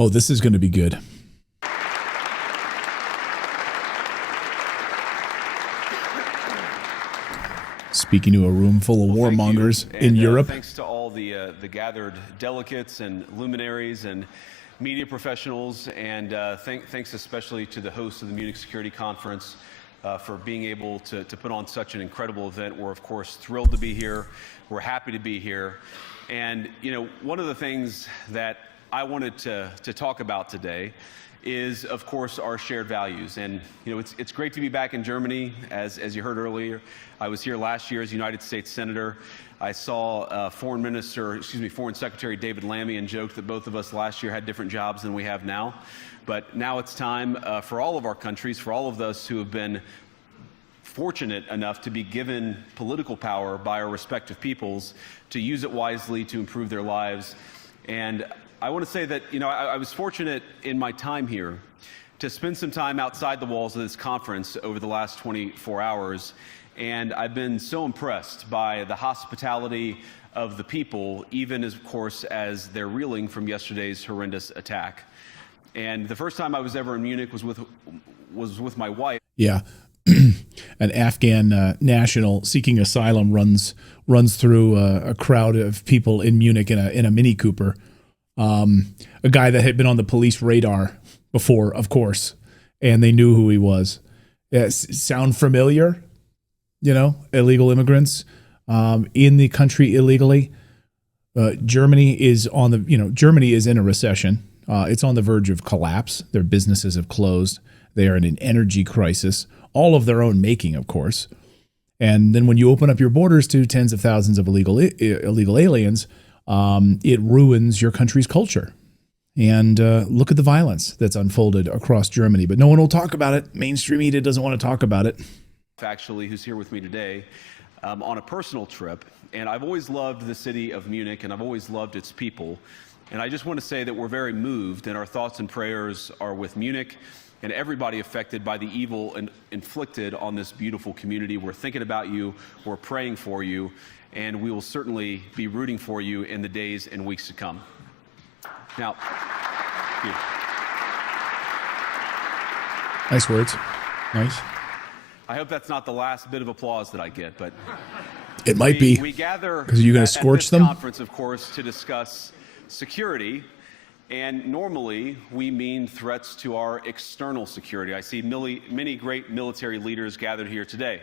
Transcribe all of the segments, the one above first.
Oh, this is going to be good. Speaking to a room full of warmongers in Europe. Thanks to all the gathered delegates and luminaries and media professionals, and thanks especially to the hosts of the Munich Security Conference for being able to put on such an incredible event. We're, of course, thrilled to be here. We're happy to be here. And, you know, one of the things that I wanted to talk about today is, of course, our shared values. And, you know, it's great to be back in Germany. As you heard earlier, I was here last year as United States Senator. I saw Foreign Secretary David Lammy, and joked that both of us last year had different jobs than we have now. But now it's time for all of our countries, for all of us who have been fortunate enough to be given political power by our respective peoples, to use it wisely to improve their lives. And I want to say that, you know, I was fortunate in my time here to spend some time outside the walls of this conference over the last 24 hours. And I've been so impressed by the hospitality of the people, even as, of course, as they're reeling from yesterday's horrendous attack. And the first time I was ever in Munich was with my wife. Yeah. An Afghan national seeking asylum runs through a crowd of people in Munich in a Mini Cooper. A guy that had been on the police radar before, of course, and they knew who he was. Sound familiar? You know, illegal immigrants in the country illegally. Germany is in a recession. It's on the verge of collapse. Their businesses have closed. They are in an energy crisis, all of their own making, of course. And then when you open up your borders to tens of thousands of illegal aliens, it ruins your country's culture. And look at the violence that's unfolded across Germany. But no one will talk about it. Mainstream media doesn't want to talk about it. Actually, who's here with me today on a personal trip. And I've always loved the city of Munich, and I've always loved its people. And I just want to say that we're very moved, and our thoughts and prayers are with Munich and everybody affected by the evil inflicted on this beautiful community. We're thinking about you, we're praying for you, and we will certainly be rooting for you in the days and weeks to come. Now, nice words. Nice. I hope that's not the last bit of applause that I get, but it might be. We gather because you're going to scorch them. Conference, of course, to discuss security, and normally we mean threats to our external security. I see many great military leaders gathered here today.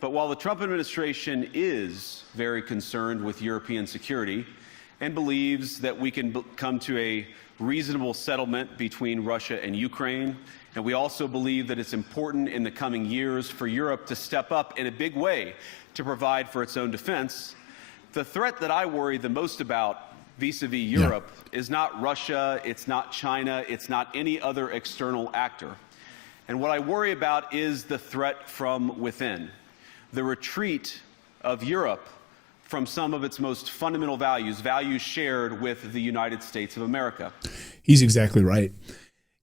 But while the Trump administration is very concerned with European security and believes that we can come to a reasonable settlement between Russia and Ukraine, and we also believe that it's important in the coming years for Europe to step up in a big way to provide for its own defense, the threat that I worry the most about vis-a-vis Europe is not Russia, it's not China, it's not any other external actor. And what I worry about is the threat from within, the retreat of Europe from some of its most fundamental values shared with the United States of America. He's exactly right.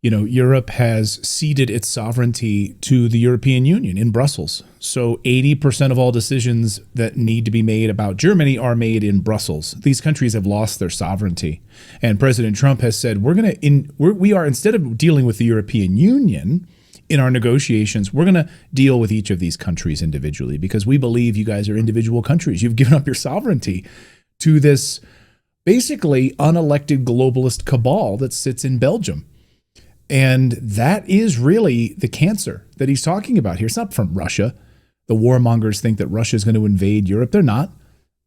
You know, Europe has ceded its sovereignty to the European Union in Brussels. So 80% of all decisions that need to be made about Germany are made in Brussels. These countries have lost their sovereignty. And President Trump has said, we are, instead of dealing with the European Union in our negotiations, we're going to deal with each of these countries individually because we believe you guys are individual countries. You've given up your sovereignty to this basically unelected globalist cabal that sits in Belgium. And that is really the cancer that he's talking about here. It's not from Russia. The warmongers think that Russia is going to invade Europe. They're not.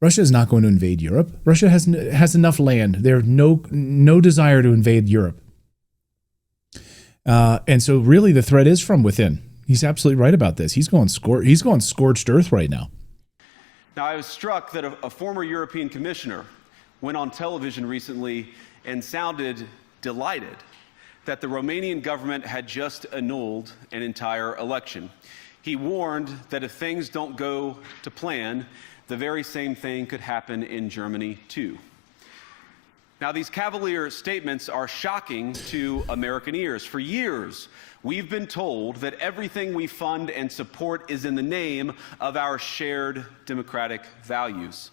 Russia is not going to invade Europe. Russia has enough land. They have no desire to invade Europe. And so really the threat is from within. He's absolutely right about this. He's going scorched earth right now. Now, I was struck that a former European commissioner went on television recently and sounded delighted that the Romanian government had just annulled an entire election. He warned that if things don't go to plan, the very same thing could happen in Germany too. Now, these cavalier statements are shocking to American ears. For years, we've been told that everything we fund and support is in the name of our shared democratic values.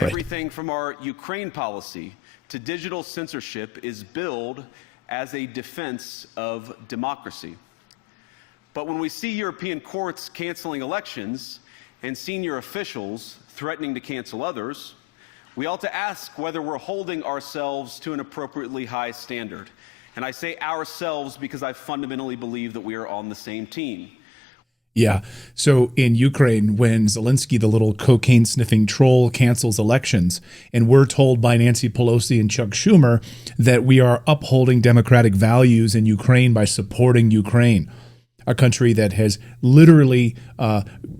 Right. Everything from our Ukraine policy to digital censorship is billed as a defense of democracy. But when we see European courts canceling elections and senior officials threatening to cancel others, we ought to ask whether we're holding ourselves to an appropriately high standard. And I say ourselves because I fundamentally believe that we are on the same team. Yeah. So in Ukraine, when Zelensky, the little cocaine-sniffing troll, cancels elections, and we're told by Nancy Pelosi and Chuck Schumer that we are upholding democratic values in Ukraine by supporting Ukraine, a country that has literally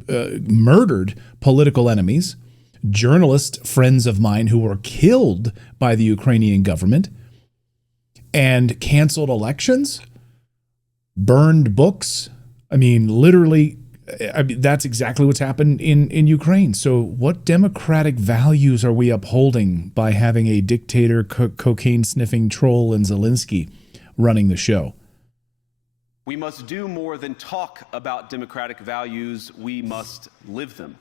murdered political enemies, journalist friends of mine who were killed by the Ukrainian government, and canceled elections, burned books. I mean, literally, that's exactly what's happened in Ukraine. So what democratic values are we upholding by having a dictator, cocaine-sniffing troll in Zelensky running the show? We must do more than talk about democratic values. We must live them.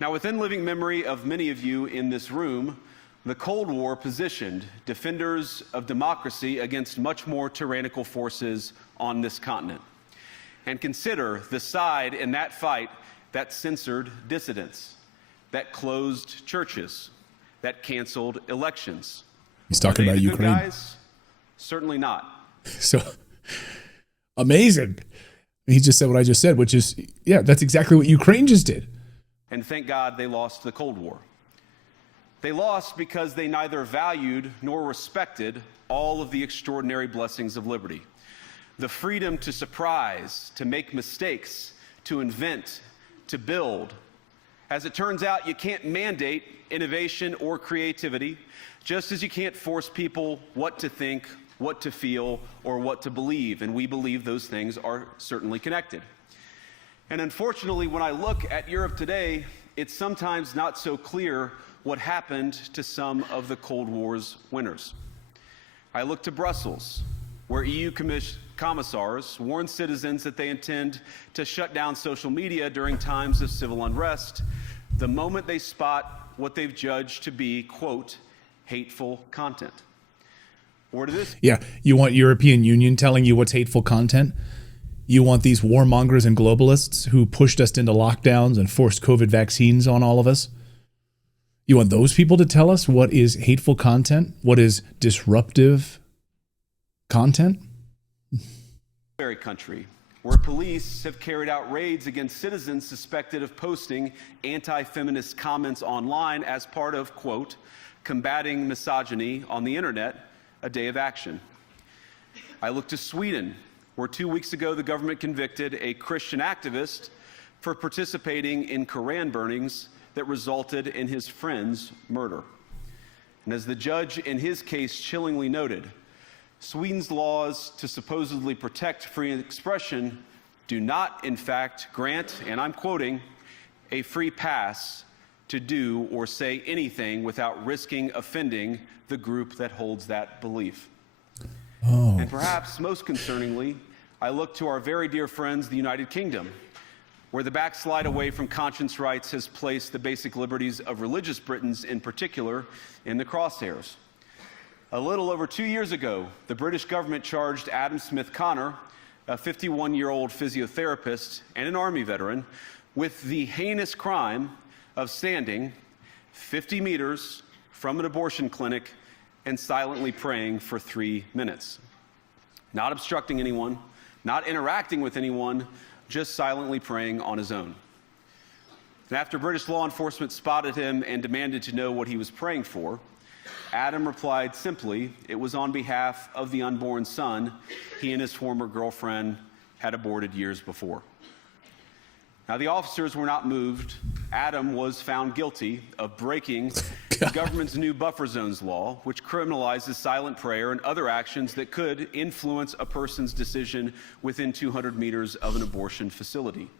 Now, within living memory of many of you in this room, the Cold War positioned defenders of democracy against much more tyrannical forces on this continent. And consider the side in that fight that censored dissidents, that closed churches, that canceled elections. He's talking about Ukraine. Guys? Certainly not. So amazing. He just said what I just said, which is, yeah, that's exactly what Ukraine just did. And thank God they lost the Cold War. They lost because they neither valued nor respected all of the extraordinary blessings of liberty. The freedom to surprise, to make mistakes, to invent, to build. As it turns out, you can't mandate innovation or creativity, just as you can't force people what to think, what to feel, or what to believe. And we believe those things are certainly connected. And unfortunately, when I look at Europe today, it's sometimes not so clear what happened to some of the Cold War's winners. I look to Brussels, where EU commissars warn citizens that they intend to shut down social media during times of civil unrest the moment they spot what they've judged to be, quote, hateful content. Or to this. Yeah, you want European Union telling you what's hateful content? You want these warmongers and globalists who pushed us into lockdowns and forced COVID vaccines on all of us? You want those people to tell us what is hateful content? What is disruptive content? Very country where police have carried out raids against citizens suspected of posting anti-feminist comments online as part of, quote, combating misogyny on the internet, a day of action. I look to Sweden, where 2 weeks ago the government convicted a Christian activist for participating in Koran burnings that resulted in his friend's murder. And as the judge in his case chillingly noted, Sweden's laws to supposedly protect free expression do not, in fact, grant, and I'm quoting, a free pass to do or say anything without risking offending the group that holds that belief. Oh. And perhaps most concerningly, I look to our very dear friends, the United Kingdom, where the backslide away from conscience rights has placed the basic liberties of religious Britons in particular in the crosshairs. A little over 2 years ago, the British government charged Adam Smith Connor, a 51-year-old physiotherapist and an Army veteran, with the heinous crime of standing 50 meters from an abortion clinic and silently praying for 3 minutes. Not obstructing anyone, not interacting with anyone, just silently praying on his own. And after British law enforcement spotted him and demanded to know what he was praying for, Adam replied simply, it was on behalf of the unborn son he and his former girlfriend had aborted years before. Now, the officers were not moved. Adam was found guilty of breaking the government's new buffer zones law, which criminalizes silent prayer and other actions that could influence a person's decision within 200 meters of an abortion facility.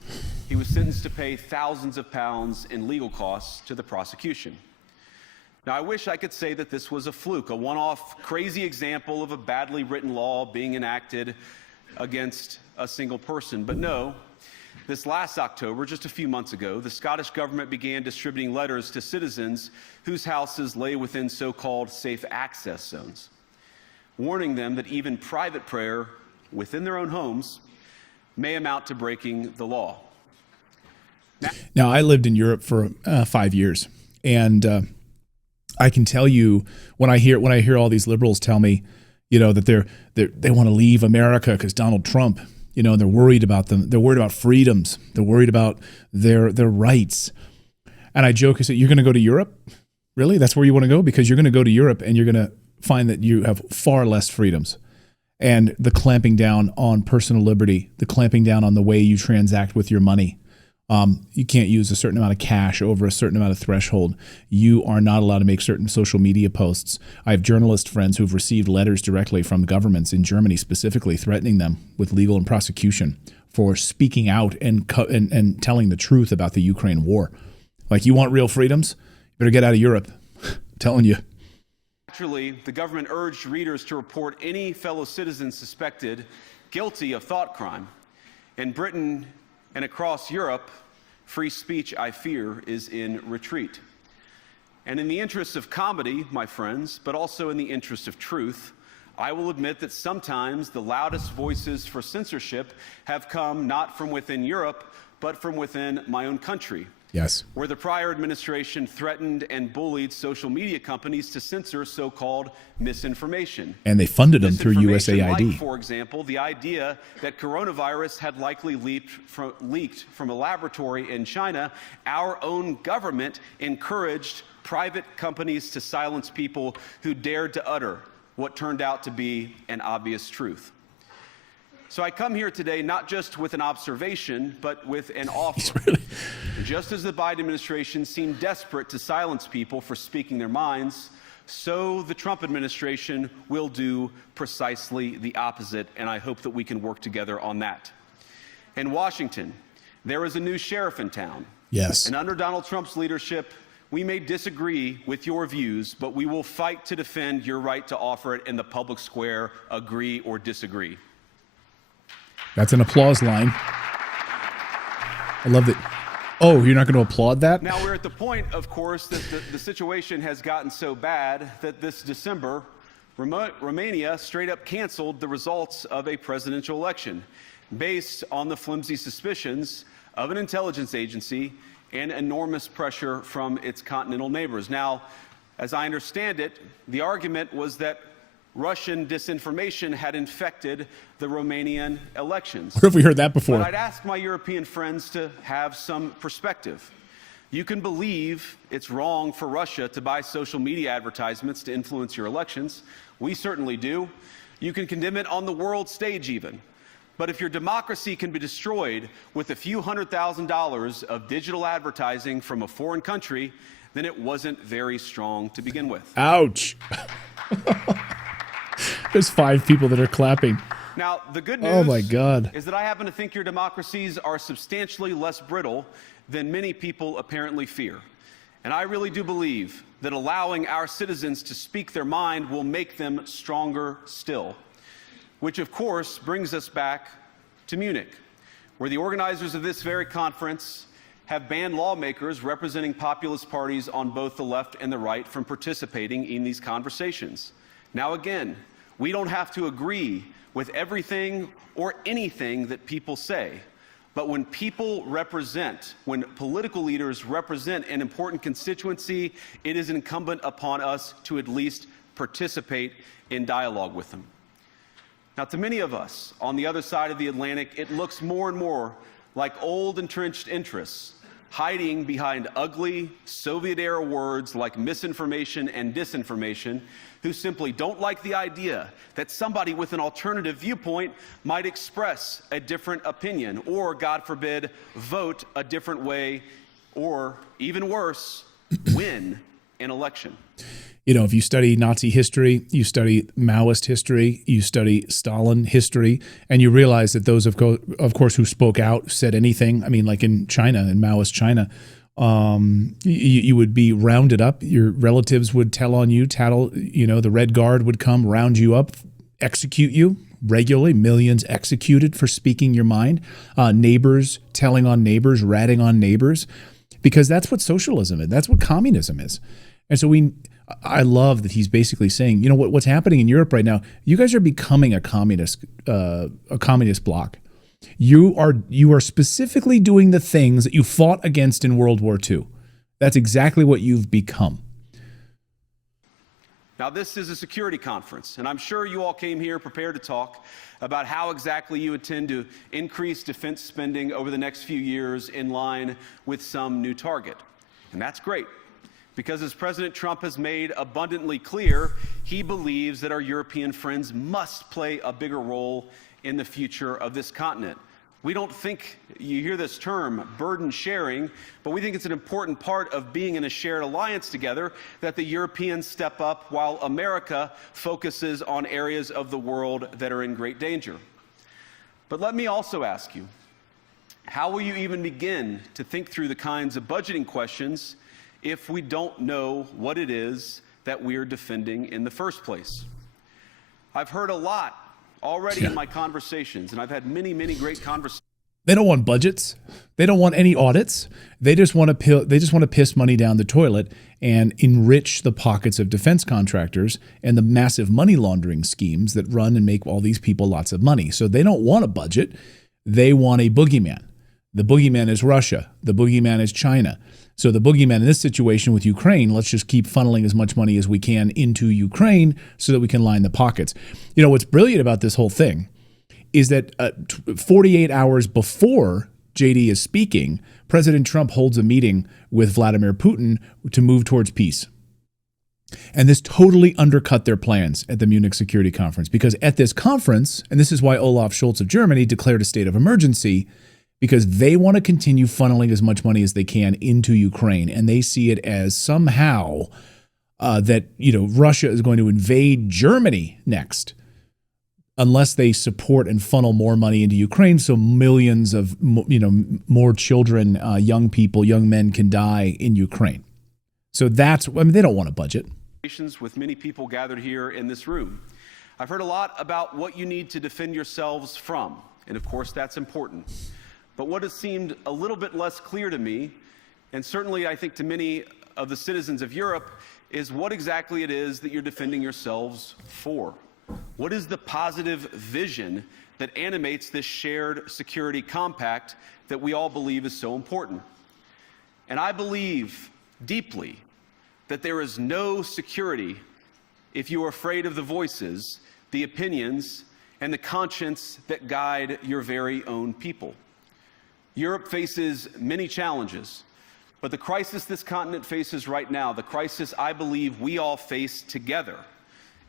He was sentenced to pay thousands of pounds in legal costs to the prosecution. Now, I wish I could say that this was a fluke, a one-off crazy example of a badly written law being enacted against a single person. But no, This last October, just a few months ago, the Scottish government began distributing letters to citizens whose houses lay within so-called safe access zones, warning them that even private prayer within their own homes may amount to breaking the law. Now, I lived in Europe for 5 years, and I can tell you when I hear all these liberals tell me, that they want to leave America because Donald Trump, and they're worried about them. They're worried about freedoms. They're worried about their rights. And I joke, I say, you're going to go to Europe? Really? That's where you want to go? Because you're going to go to Europe and you're going to find that you have far less freedoms. And the clamping down on personal liberty, the clamping down on the way you transact with your money. You can't use a certain amount of cash over a certain amount of threshold. You are not allowed to make certain social media posts. I have journalist friends who've received letters directly from governments in Germany specifically threatening them with legal and prosecution for speaking out and telling the truth about the Ukraine war. Like, you want real freedoms? You better get out of Europe. I'm telling you. Naturally, the government urged readers to report any fellow citizens suspected guilty of thought crime. In Britain and across Europe, free speech, I fear, is in retreat. And in the interest of comedy, my friends, but also in the interest of truth, I will admit that sometimes the loudest voices for censorship have come not from within Europe, but from within my own country. Yes. Where the prior administration threatened and bullied social media companies to censor so-called misinformation. And they funded them through USAID. Like, for example, the idea that coronavirus had likely leaked from a laboratory in China. Our own government encouraged private companies to silence people who dared to utter what turned out to be an obvious truth. So I come here today not just with an observation, but with an offer. Just as the Biden administration seemed desperate to silence people for speaking their minds, so the Trump administration will do precisely the opposite, and I hope that we can work together on that. In Washington, there is a new sheriff in town. Yes. And under Donald Trump's leadership, we may disagree with your views, but we will fight to defend your right to offer it in the public square, agree or disagree. That's an applause line. I love that. Oh, you're not going to applaud that? Now, we're at the point, of course, that the situation has gotten so bad that this December, Romania straight up canceled the results of a presidential election based on the flimsy suspicions of an intelligence agency and enormous pressure from its continental neighbors. Now, as I understand it, the argument was that Russian disinformation had infected the Romanian elections. Where have we heard that before? But I'd ask my European friends to have some perspective. You can believe it's wrong for Russia to buy social media advertisements to influence your elections. We certainly do. You can condemn it on the world stage even. But if your democracy can be destroyed with a few $100,000 of digital advertising from a foreign country, then it wasn't very strong to begin with. Ouch. There's 5 people that are clapping. Now, the good news my God. is that I happen to think your democracies are substantially less brittle than many people apparently fear. And I really do believe that allowing our citizens to speak their mind will make them stronger still. Which, of course, brings us back to Munich, where the organizers of this very conference have banned lawmakers representing populist parties on both the left and the right from participating in these conversations. Now, again, we don't have to agree with everything or anything that people say. But when people represent, when political leaders represent an important constituency, it is incumbent upon us to at least participate in dialogue with them. Now, to many of us on the other side of the Atlantic, it looks more and more like old entrenched interests hiding behind ugly Soviet-era words like misinformation and disinformation, who simply don't like the idea that somebody with an alternative viewpoint might express a different opinion or, God forbid, vote a different way or, even worse, win an election. You know, if you study Nazi history, you study Maoist history, you study Stalin history, and you realize that those, of course, who spoke out, said anything, I mean, like in China, in Maoist China, you would be rounded up. Your relatives would tell on you, tattle, you know, the Red Guard would come round you up execute you regularly, millions executed for speaking your mind, neighbors telling on neighbors, ratting on neighbors, because that's what socialism is. That's what communism is. And so I love that he's basically saying, you know, what's happening in Europe right now, you guys are becoming a communist bloc. You are specifically doing the things that you fought against in World War II. That's exactly what you've become. Now, this is a security conference, and I'm sure you all came here prepared to talk about how exactly you intend to increase defense spending over the next few years in line with some new target. And that's great, because as President Trump has made abundantly clear, he believes that our European friends must play a bigger role in the future of this continent. We don't think, you hear this term, burden sharing, but we think it's an important part of being in a shared alliance together that the Europeans step up while America focuses on areas of the world that are in great danger. But let me also ask you, how will you even begin to think through the kinds of budgeting questions if we don't know what it is that we're defending in the first place? I've heard a lot already in my conversations, and I've had many, many great conversations. They don't want budgets. They don't want any audits. They just want to piss money down the toilet and enrich the pockets of defense contractors and the massive money laundering schemes that run and make all these people lots of money. So they don't want a budget. They want a boogeyman. The boogeyman is Russia. The boogeyman is China. So the boogeyman in this situation with Ukraine, let's just keep funneling as much money as we can into Ukraine so that we can line the pockets. You know, what's brilliant about this whole thing is that 48 hours before JD is speaking, President Trump holds a meeting with Vladimir Putin to move towards peace. And this totally undercut their plans at the Munich Security Conference, because at this conference, and this is why Olaf Scholz of Germany declared a state of emergency, because they want to continue funneling as much money as they can into Ukraine, and they see it as somehow that, you know, Russia is going to invade Germany next unless they support and funnel more money into Ukraine, so millions of, you know, more children, young people, young men can die in Ukraine. So that's, I mean, they don't want a budget. With many people gathered here in this room, I've heard a lot about what you need to defend yourselves from, and of course that's important. But what has seemed a little bit less clear to me, and certainly I think to many of the citizens of Europe, is what exactly it is that you're defending yourselves for. What is the positive vision that animates this shared security compact that we all believe is so important? And I believe deeply that there is no security if you are afraid of the voices, the opinions, and the conscience that guide your very own people. Europe faces many challenges, but the crisis this continent faces right now, the crisis I believe we all face together,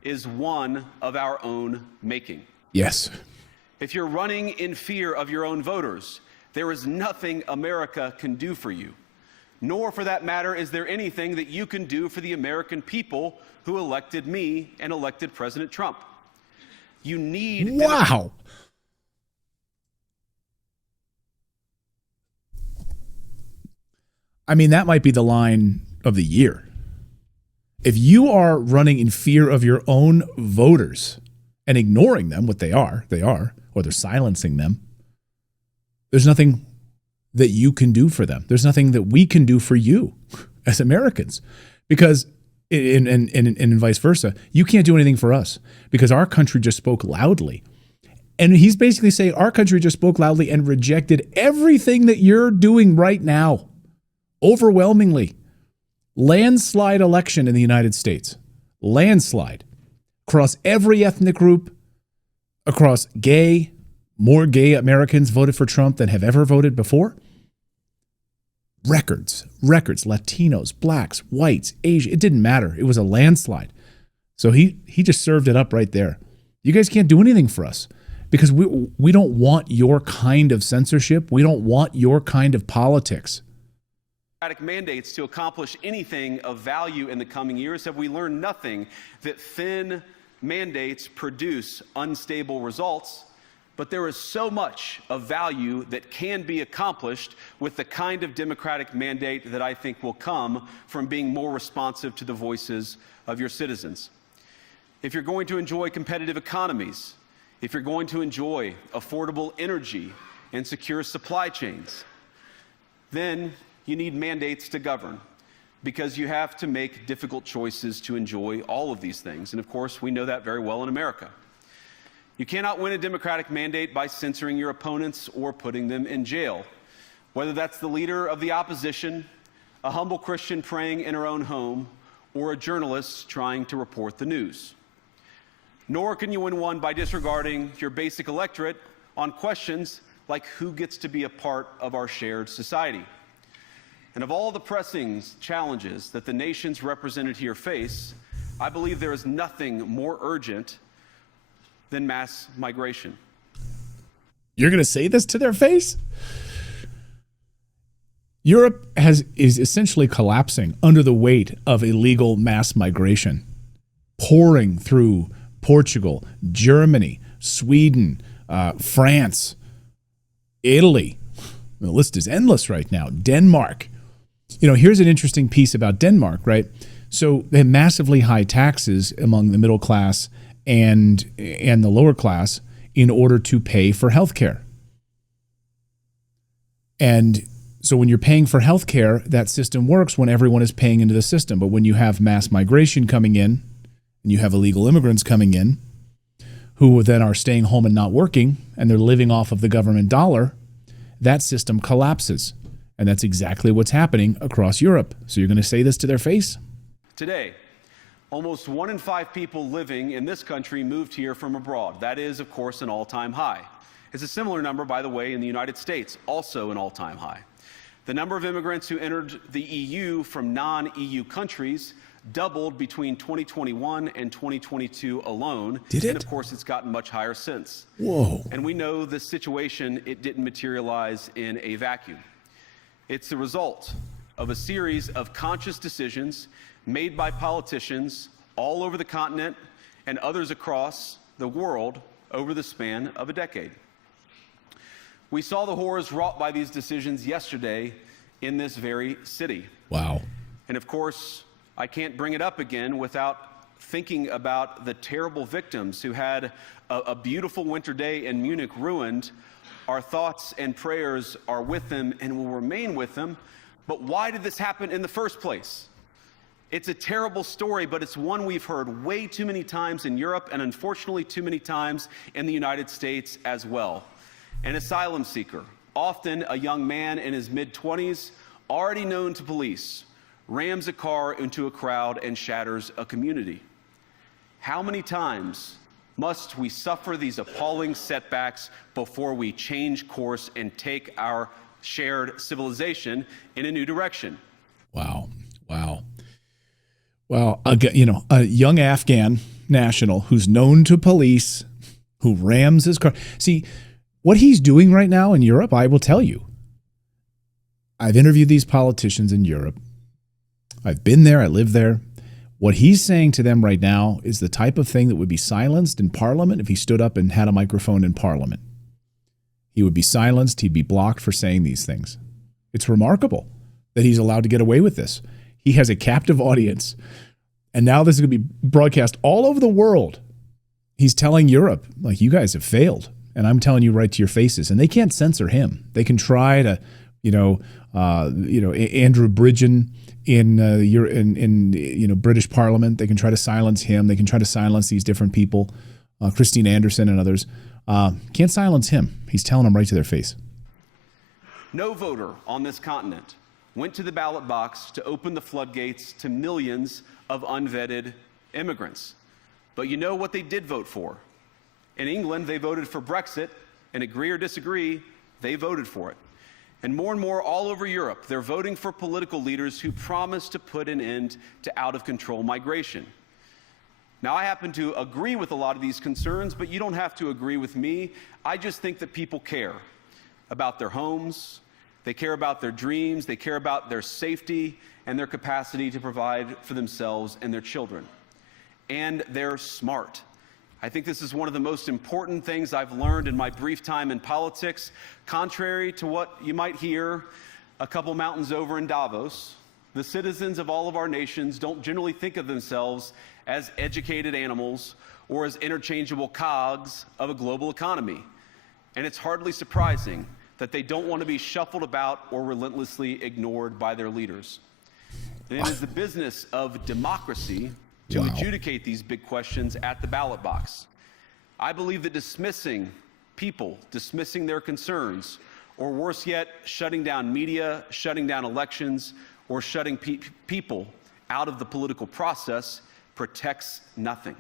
is one of our own making. Yes. If you're running in fear of your own voters, there is nothing America can do for you, nor for that matter is there anything that you can do for the American people who elected me and elected President Trump. You need... Wow. I mean, that might be the line of the year. If you are running in fear of your own voters and ignoring them, what they are, or they're silencing them, there's nothing that you can do for them. There's nothing that we can do for you as Americans, because, and vice versa, you can't do anything for us because our country just spoke loudly. And he's basically saying our country just spoke loudly and rejected everything that you're doing right now. Overwhelmingly. Landslide election in the United States. Landslide. Across every ethnic group, across gay, more gay Americans voted for Trump than have ever voted before. Records, Latinos, blacks, whites, Asian, it didn't matter. It was a landslide. So he just served it up right there. You guys can't do anything for us because we don't want your kind of censorship. We don't want your kind of politics. Mandates to accomplish anything of value in the coming years, have we learned nothing that thin mandates produce unstable results, but there is so much of value that can be accomplished with the kind of democratic mandate that I think will come from being more responsive to the voices of your citizens. if you're going to enjoy competitive economies, if you're going to enjoy affordable energy and secure supply chains, then you need mandates to govern, because you have to make difficult choices to enjoy all of these things. And of course, we know that very well in America. You cannot win a democratic mandate by censoring your opponents or putting them in jail, whether that's the leader of the opposition, a humble Christian praying in her own home, or a journalist trying to report the news. Nor can you win one by disregarding your basic electorate on questions like who gets to be a part of our shared society. And of all the pressing challenges that the nations represented here face, I believe there is nothing more urgent than mass migration. You're going to say this to their face? Europe is essentially collapsing under the weight of illegal mass migration, pouring through Portugal, Germany, Sweden, France, Italy. The list is endless right now. Denmark. Here's an interesting piece about Denmark, right? So they have massively high taxes among the middle class and the lower class in order to pay for health care. And so when you're paying for health care, that system works when everyone is paying into the system. But when you have mass migration coming in and you have illegal immigrants coming in who then are staying home and not working and they're living off of the government dollar, that system collapses. And that's exactly what's happening across Europe. So you're going to say this to their face? Today, almost 1 in 5 people living in this country moved here from abroad. That is, of course, an all-time high. It's a similar number, by the way, in the United States, also an all-time high. The number of immigrants who entered the EU from non-EU countries doubled between 2021 and 2022 alone. Did it? And of course, it's gotten much higher since. Whoa. And we know the situation, it didn't materialize in a vacuum. It's the result of a series of conscious decisions made by politicians all over the continent and others across the world over the span of a decade. We saw the horrors wrought by these decisions yesterday in this very city. Wow. And of course, I can't bring it up again without thinking about the terrible victims who had a beautiful winter day in Munich ruined. Our thoughts and prayers are with them and will remain with them. But why did this happen in the first place? It's a terrible story, but it's one we've heard way too many times in Europe and unfortunately too many times in the United States as well. An asylum seeker, often a young man in his mid-20s, already known to police, rams a car into a crowd and shatters a community. How many times must we suffer these appalling setbacks before we change course and take our shared civilization in a new direction? Wow. Wow. Well, a young Afghan national who's known to police, who rams his car. See, what he's doing right now in Europe, I will tell you. I've interviewed these politicians in Europe. I've been there. I live there. What he's saying to them right now is the type of thing that would be silenced in Parliament if he stood up and had a microphone in Parliament. He would be silenced. He'd be blocked for saying these things. It's remarkable that he's allowed to get away with this. He has a captive audience. And now this is going to be broadcast all over the world. He's telling Europe, like, you guys have failed. And I'm telling you right to your faces. And they can't censor him. They can try to, Andrew Bridgen in British Parliament. They can try to silence him. They can try to silence these different people, Christine Anderson and others. Can't silence him. He's telling them right to their face. No voter on this continent went to the ballot box to open the floodgates to millions of unvetted immigrants. But you know what they did vote for? In England, they voted for Brexit, and agree or disagree, they voted for it. And more all over Europe, they're voting for political leaders who promise to put an end to out-of-control migration. Now, I happen to agree with a lot of these concerns, but you don't have to agree with me. I just think that people care about their homes, they care about their dreams, they care about their safety and their capacity to provide for themselves and their children. And they're smart. I think this is one of the most important things I've learned in my brief time in politics. Contrary to what you might hear a couple mountains over in Davos, the citizens of all of our nations don't generally think of themselves as educated animals or as interchangeable cogs of a global economy. And it's hardly surprising that they don't want to be shuffled about or relentlessly ignored by their leaders. And it is the business of democracy to adjudicate these big questions at the ballot box. I believe that dismissing people, dismissing their concerns, or worse yet, shutting down media, shutting down elections, or shutting people out of the political process protects nothing.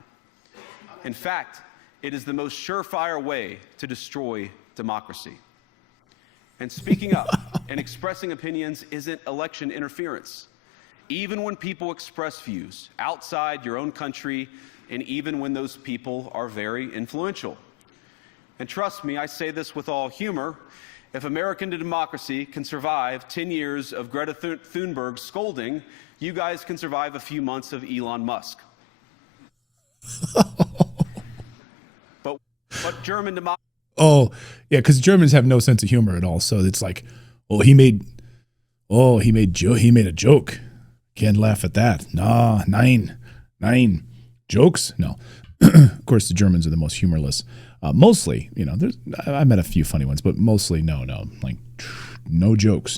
In fact, it is the most surefire way to destroy democracy. And speaking up and expressing opinions isn't election interference. Even when people express views outside your own country, and even when those people are very influential. And trust me, I say this with all humor, if American democracy can survive 10 years of Greta Thunberg scolding, you guys can survive a few months of Elon Musk. but German democracy. Oh, yeah, because Germans have no sense of humor at all. So it's like, he made a joke. Can't laugh at that. Nah, nine jokes. No, of course the Germans are the most humorless. Mostly, I met a few funny ones, but mostly no, like no jokes.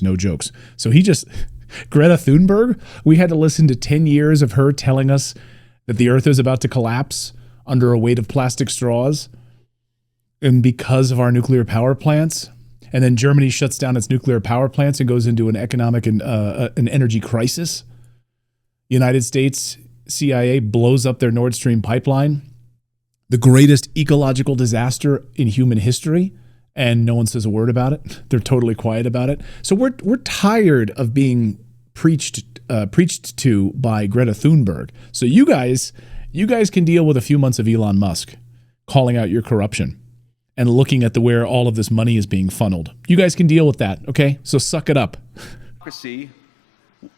So Greta Thunberg, we had to listen to 10 years of her telling us that the earth is about to collapse under a weight of plastic straws. And because of our nuclear power plants, and then Germany shuts down its nuclear power plants and goes into an economic and an energy crisis. United States CIA blows up their Nord Stream pipeline, the greatest ecological disaster in human history, and no one says a word about it. They're totally quiet about it. So we're tired of being preached to by Greta Thunberg. So you guys can deal with a few months of Elon Musk calling out your corruption and looking at where all of this money is being funneled. You guys can deal with that, okay? So suck it up.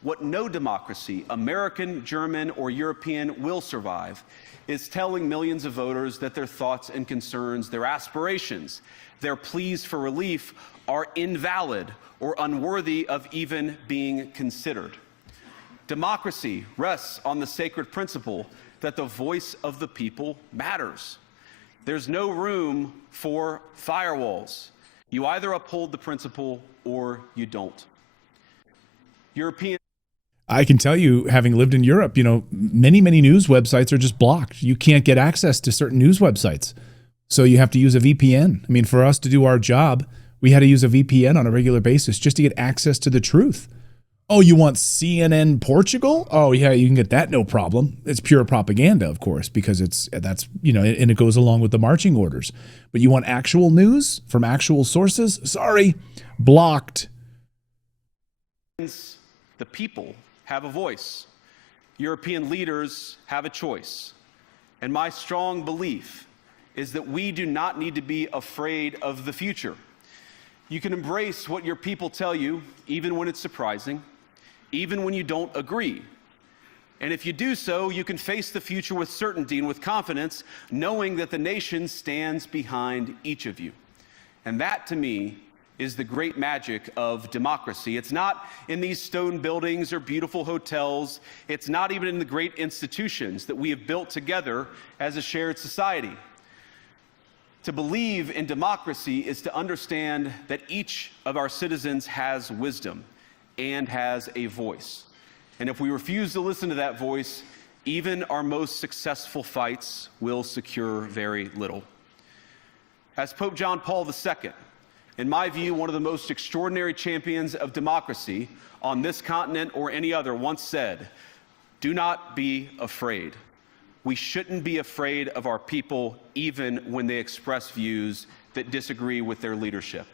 What no democracy, American, German, or European, will survive is telling millions of voters that their thoughts and concerns, their aspirations, their pleas for relief are invalid or unworthy of even being considered. Democracy rests on the sacred principle that the voice of the people matters. There's no room for firewalls. You either uphold the principle or you don't. I can tell you, having lived in Europe, many news websites are just blocked. You can't get access to certain news websites. So you have to use a VPN. I mean, for us to do our job, we had to use a VPN on a regular basis just to get access to the truth. Oh, you want CNN Portugal? Oh, yeah, you can get that, no problem. It's pure propaganda, of course, because and it goes along with the marching orders. But you want actual news from actual sources? Sorry, blocked. The people have a voice. European leaders have a choice. And my strong belief is that we do not need to be afraid of the future. You can embrace what your people tell you, even when it's surprising, even when you don't agree. And if you do so, you can face the future with certainty and with confidence, knowing that the nation stands behind each of you. And that, to me, is the great magic of democracy. It's not in these stone buildings or beautiful hotels. It's not even in the great institutions that we have built together as a shared society. To believe in democracy is to understand that each of our citizens has wisdom and has a voice. And if we refuse to listen to that voice, even our most successful fights will secure very little. As Pope John Paul II, in my view, one of the most extraordinary champions of democracy on this continent or any other, once said, "Do not be afraid." We shouldn't be afraid of our people, even when they express views that disagree with their leadership.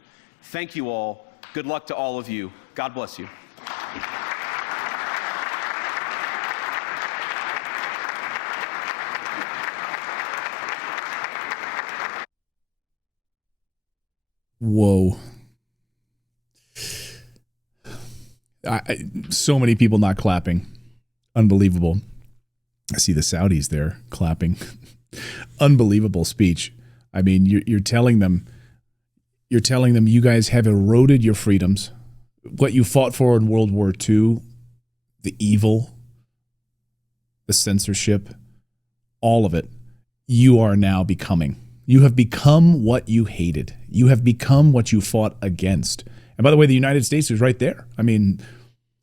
Thank you all. Good luck to all of you. God bless you. Whoa. So many people not clapping. Unbelievable. I see the Saudis there clapping. Unbelievable speech. I mean, you're telling them you guys have eroded your freedoms. What you fought for in World War II, the evil, the censorship, all of it, you are now becoming. You have become what you hated. You have become what you fought against. And by the way, the United States is right there. I mean,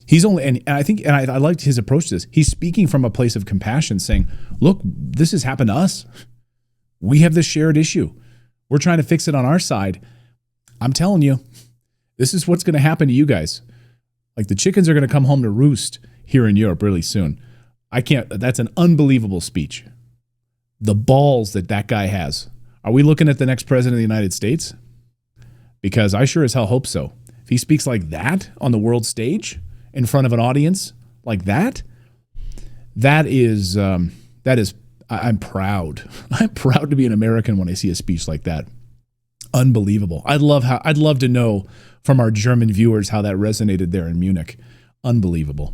he's only, and I think, and I liked his approach to this. He's speaking from a place of compassion, saying, look, this has happened to us. We have this shared issue. We're trying to fix it on our side. I'm telling you, this is what's going to happen to you guys. Like the chickens are going to come home to roost here in Europe really soon. That's an unbelievable speech. The balls that guy has. Are we looking at the next president of the United States? Because I sure as hell hope so. If he speaks like that on the world stage in front of an audience like that, I'm proud. I'm proud to be an American when I see a speech like that. Unbelievable. I'd love to know from our German viewers how that resonated there in Munich. Unbelievable.